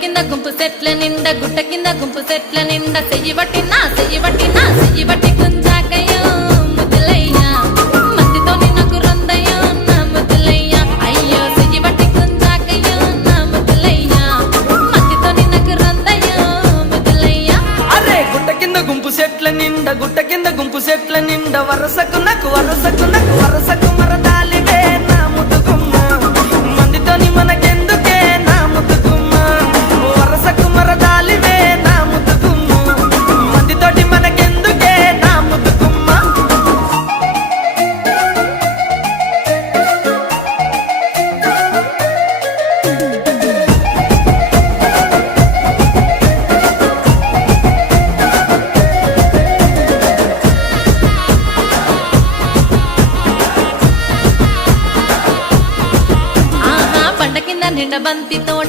కింద గుంపు సెట్ల నిండా గుట్ట కింద గుంపు సెట్ల నిండా చెయ్యి బట్టి గుంజాకయ్యో ముద్దులయ్యా మందితో నాకు రొందయ్యో నా ముద్దులయ్యా అయ్యో చెయ్యి బట్టి గుంజాకయ్యో నా ముద్దులయ్యా మందితో నాకు రొందయ్యో ముద్దులయ్యా. అరే గుట్ట కింద గుంపు సెట్ల నిండా వరసకు మరదాలివే నా ముద్దుగుమ్మ మందితోని మనకెందుకే నా ముద్దుగుమ్మ వరసకు మరదాలివే నా ముద్దుగుమ్మ మందితోటి మనకెందుకే నా ముద్దుగుమ్మ. ఆహా పంట కింద నిండ బంతి తోట